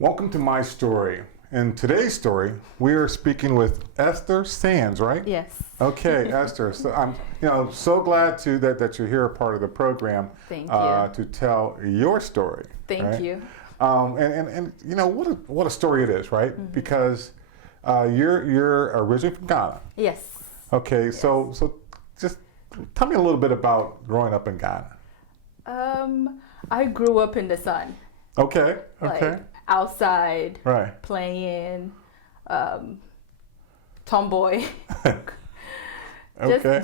Welcome to my story. In today's story, we are speaking with Esther Sands, right? Yes. Okay, Esther. So I'm, so glad that you're here, a part of the program. Thank you. To tell your story. Thank right? you. And what a story it is, right? Mm-hmm. Because you're originally from Ghana. Yes. Okay, yes. So just tell me a little bit about growing up in Ghana. I grew up in the sun. Okay. Like outside, right, playing, tomboy. Okay.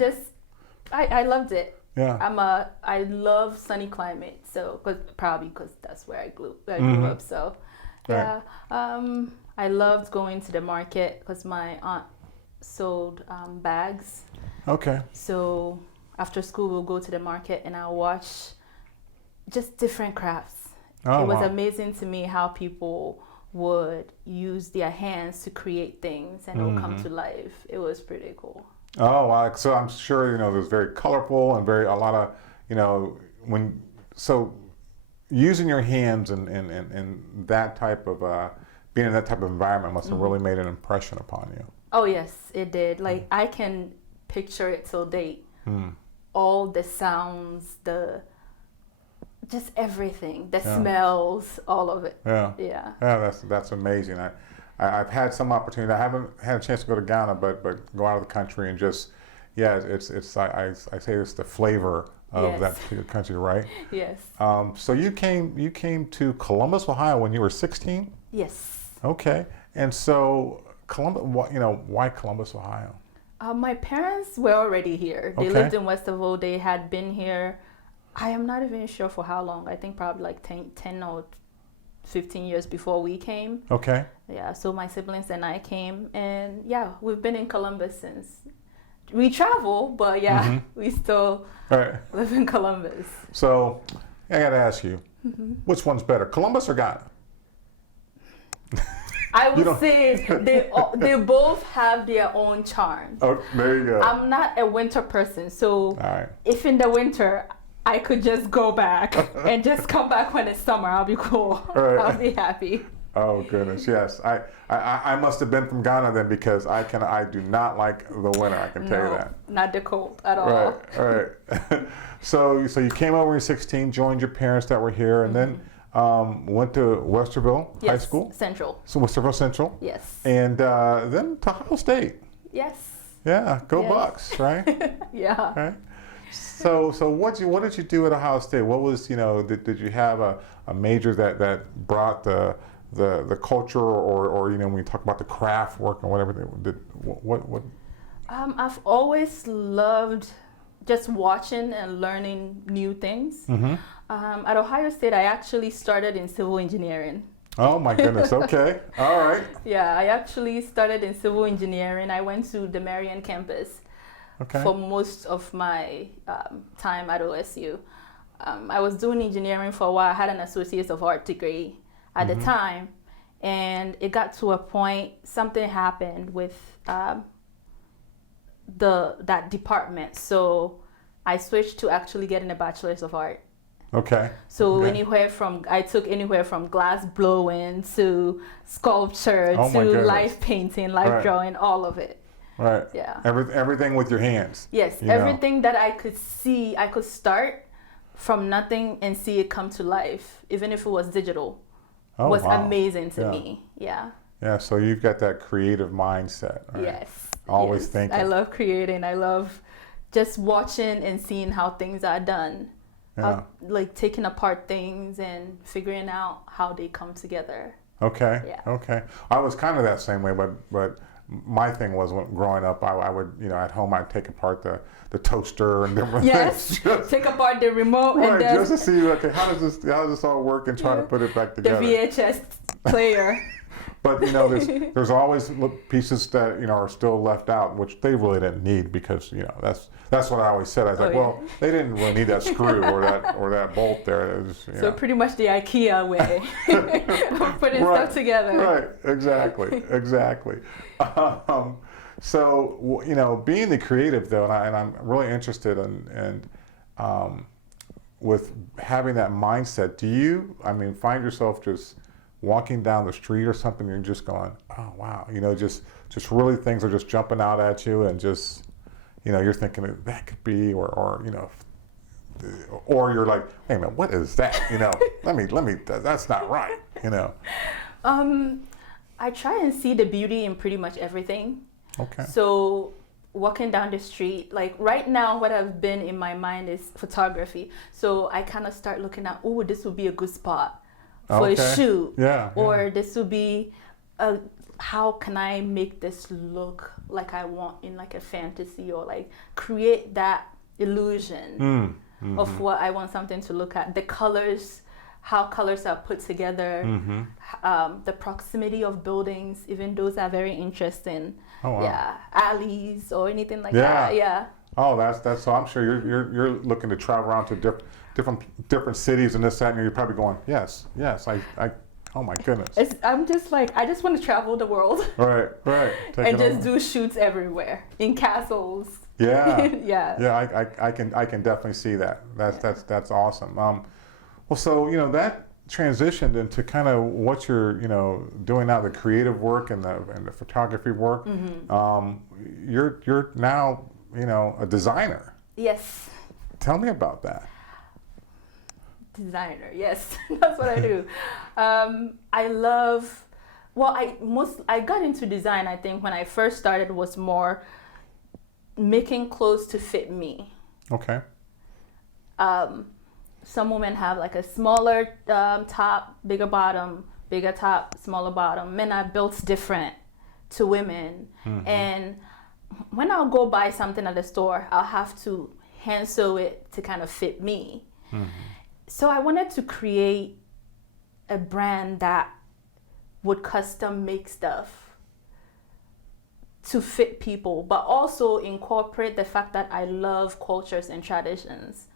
I loved it. Yeah. I love sunny climate. So, probably because that's where I grew mm-hmm. up. So, yeah. Right. I loved going to the market because my aunt sold bags. Okay. So after school, we'll go to the market and I'll watch just different crafts. Oh, it was wow. amazing to me how people would use their hands to create things and it'll come to life. It was pretty cool. Oh, wow. So I'm sure, it was very colorful and a lot of, so using your hands and that type of, being in that type of environment must have really made an impression upon you. Oh, yes, it did. Like, I can picture it till date. All the sounds, just everything, the smells, all of it. Yeah. That's amazing. I've had some opportunity. I haven't had a chance to go to Ghana, but go out of the country and just, it's I say it's the flavor of that particular country, right? Yes. So you came to Columbus, Ohio when you were 16? Yes. Okay. And so Columbus, why Columbus, Ohio? My parents were already here. They lived in Westerville. They had been here. I am not even sure for how long. I think probably like 10 or 15 years before we came. Okay. Yeah, so my siblings and I came, and we've been in Columbus since. We travel, but we still live in Columbus. So I got to ask you, which one's better, Columbus or Ghana? I would say they both have their own charm. Oh, there you go. I'm not a winter person, so if in the winter I could just go back and just come back when it's summer, I'll be cool. I'll be happy. Oh goodness, yes. I must have been from Ghana then, because I do not like the winter. I can tell you that. Not the cold at all. Right. So you came over when you were 16, joined your parents that were here, and then went to Westerville High School. Central. So Westerville Central. Yes. And then to Ohio State. Yes. Yeah, go Bucks, right? Yeah. Right. So what did you do at Ohio State? What was, did you have a major that brought the culture, or when you talk about the craft work and whatever they did, what? I've always loved just watching and learning new things. At Ohio State, I actually started in civil engineering. Oh my goodness, okay, all right. Yeah, I actually started in civil engineering. I went to the Marion campus for most of my time at OSU. I was doing engineering for a while. I had an Associate of Art degree at the time, and it got to a point, something happened with that department. So I switched to actually getting a Bachelor's of Art. Okay. So I took anywhere from glass blowing to sculpture to life painting, life drawing, all of it. Right. Yeah. Everything with your hands. Yes. Everything that I could see, I could start from nothing and see it come to life, even if it was digital. Was amazing to me. Yeah. Yeah. So you've got that creative mindset. Right? Yes. Always thinking. I love creating. I love just watching and seeing how things are done. Yeah. Like taking apart things and figuring out how they come together. Okay. Yeah. Okay. I was kind of that same way, but my thing was, when growing up, I would, at home, I'd take apart the toaster and different things. Take apart the remote and then just to see, okay, how does this all work, and try to put it back together. The VHS player. But there's always pieces that are still left out, which they really didn't need, because that's what I always said. I was well, they didn't really need that screw or that bolt there. It was, so pretty much the IKEA way of putting stuff together. Right. Exactly. So being the creative though, and I'm really interested in with having that mindset. Do you, find yourself just walking down the street or something, you're just going, oh wow, just really things are just jumping out at you, and just, you're thinking that could be, or you're like, hey man, what is that? Let me, that's not right. I try and see the beauty in pretty much everything. Okay. So walking down the street, like right now, what I've been in my mind is photography. So I kind of start looking at, oh, this would be a good spot for a shoot. Yeah. Or this would be how can I make this look like I want in like a fantasy, or like create that illusion of what I want something to look at. The colors, how colors are put together, the proximity of buildings, even those are very interesting. Oh, wow. Yeah, alleys or anything like that. Yeah. Oh, that's so. I'm sure you're looking to travel around to different cities and this, that, and you're probably going, yes. I oh my goodness. I'm just like, I just want to travel the world. Right. And just do shoots everywhere in castles. Yeah. Yeah. I can definitely see that. That's awesome. Well, so that transitioned into kind of what you're doing now, the creative work and the photography work. You're now a designer. Yes. Tell me about that. Designer, yes. That's what I do. I love, I got into design, I think when I first started, was more making clothes to fit me. Okay. Some women have like a smaller top, bigger bottom, bigger top, smaller bottom. Men are built different to women. And when I'll go buy something at the store, I'll have to hand sew it to kind of fit me. So I wanted to create a brand that would custom make stuff to fit people, but also incorporate the fact that I love cultures and traditions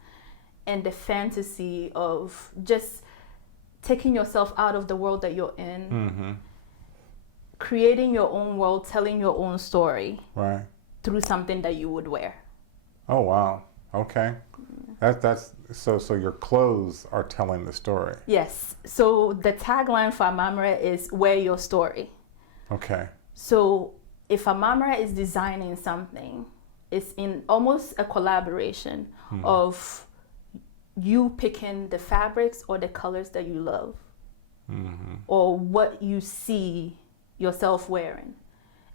and the fantasy of just taking yourself out of the world that you're in, creating your own world, telling your own story through something that you would wear. Oh, wow. Okay. That's so your clothes are telling the story. Yes. So the tagline for Amamara is wear your story. Okay. So if Amamara is designing something, it's in almost a collaboration of you picking the fabrics or the colors that you love, or what you see yourself wearing.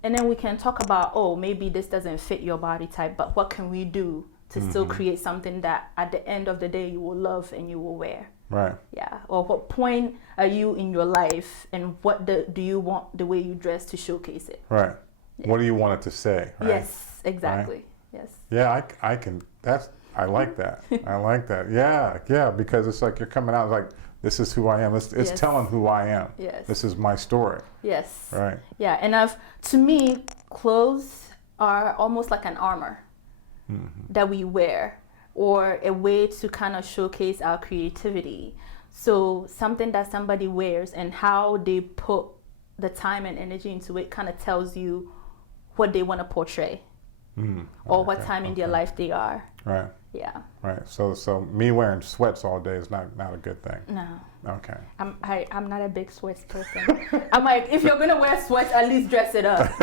And then we can talk about, oh, maybe this doesn't fit your body type, but what can we do to still create something that at the end of the day you will love and you will wear. Right. Yeah. Or what point are you in your life, and what do you want the way you dress to showcase it? Right. Yeah. What do you want it to say? Right? Yes, exactly. Right? Yes. Yeah, I can. I like that. I like that. Yeah, because it's like you're coming out like, this is who I am. It's telling who I am. Yes. This is my story. Yes. Right. Yeah, and to me, clothes are almost like an armor that we wear, or a way to kind of showcase our creativity. So something that somebody wears and how they put the time and energy into it kind of tells you what they want to portray, or what time in their life they are. Right. Yeah. Right. So me wearing sweats all day is not a good thing. No. Okay. I'm not a big sweats person. I'm like, if you're gonna wear sweats, at least dress it up.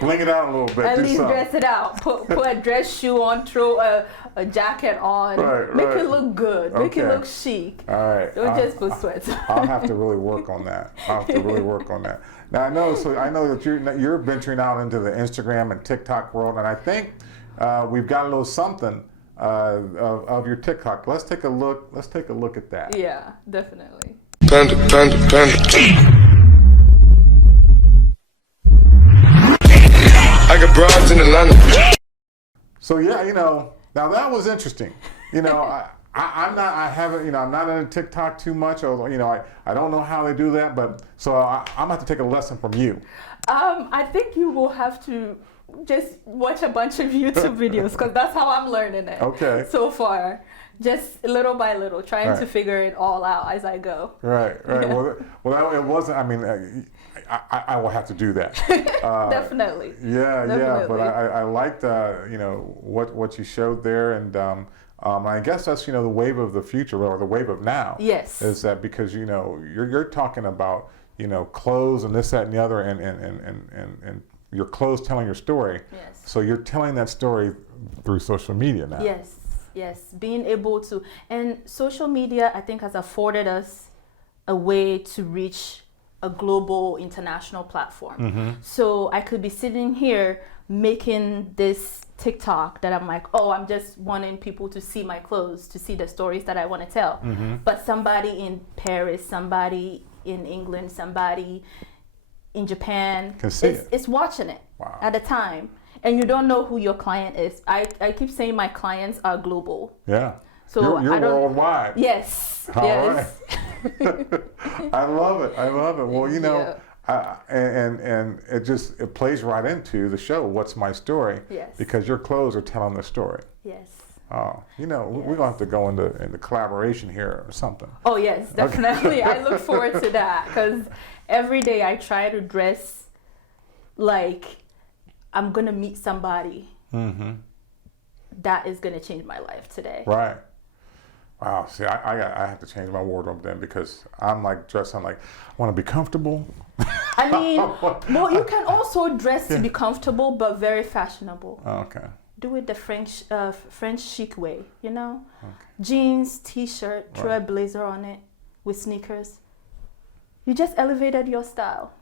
Bling it out a little bit. At least dress it out. Put a dress shoe on, throw a jacket on. Make it look good. Make it look chic. All right. Don't just put sweats on. I'll have to really work on that. Now I know that you're venturing out into the Instagram and TikTok world, and I think we've got a little something of your TikTok. Let's take a look at that. Yeah, definitely. Panda. I got broads in Atlanta. So yeah, now that was interesting. I'm not into TikTok too much, although, I don't know how they do that, but so I'm gonna have to take a lesson from you. I think you will have to just watch a bunch of YouTube videos, because that's how I'm learning it. Okay. So far, just little by little, trying to figure it all out as I go. Right. Yeah. Well, it wasn't. I mean, I will have to do that. Definitely. Yeah. But I liked what you showed there, and I guess that's, the wave of the future or the wave of now. Yes. Is that because, you're talking about, clothes and this, that, and the other, and your clothes telling your story. Yes. So you're telling that story through social media now. Yes. Yes. Being able to, and social media, I think, has afforded us a way to reach a global, international platform. Mm-hmm. So I could be sitting here making this TikTok that I'm like, oh, I'm just wanting people to see my clothes, to see the stories that I want to tell. Mm-hmm. But somebody in Paris, somebody in England, somebody in Japan is watching it at a time. And you don't know who your client is. I keep saying my clients are global. Yeah. So you're worldwide. Yes. All yes. Right. I love it. Well, and it plays right into the show. What's my story? Yes. Because your clothes are telling the story. Yes. Oh, we're gonna have to go into collaboration here or something. Oh yes, definitely. I look forward to that because every day I try to dress like I'm gonna meet somebody that is gonna change my life today. Right. Wow. See, I have to change my wardrobe then because I'm like dressing like I want to be comfortable. I mean, well, you can also dress to be comfortable but very fashionable. Okay. Do it the French chic way, Okay. Jeans, t-shirt, throw a blazer on it with sneakers. You just elevated your style.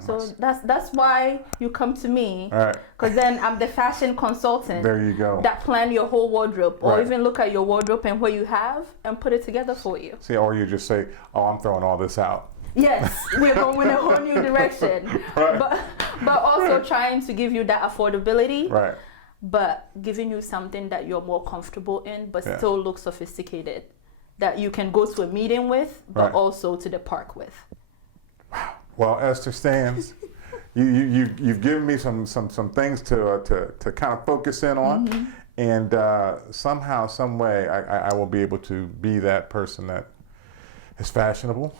So that's why you come to me, because then I'm the fashion consultant. There you go. That plan your whole wardrobe, or even look at your wardrobe and what you have and put it together for you. See, or you just say, "Oh, I'm throwing all this out." Yes, we're going in a whole new direction, but also trying to give you that affordability, right? But giving you something that you're more comfortable in, but still look sophisticated, that you can go to a meeting with, but also to the park with. Wow. Well, Esther Stans, you've given me some things to kind of focus in on, and somehow, some way, I will be able to be that person that is fashionable.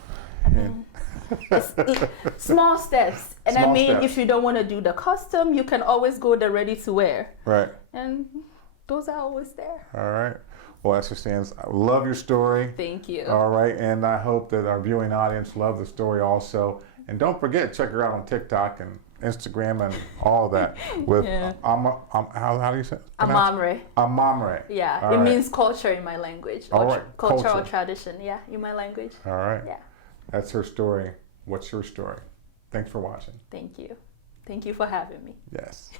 Small steps, and Small steps. if you don't want to do the custom, you can always go the ready to wear. Right. And those are always there. All right. Well, Esther Stans, I love your story. Thank you. All right, and I hope that our viewing audience love the story also. And don't forget, check her out on TikTok and Instagram and all of that. With how do you say it? Amamre. Amamre. Yeah, all it right. means culture in my language. All right. Culture or tradition. Yeah, in my language. All right. Yeah. That's her story. What's your story? Thanks for watching. Thank you. Thank you for having me. Yes.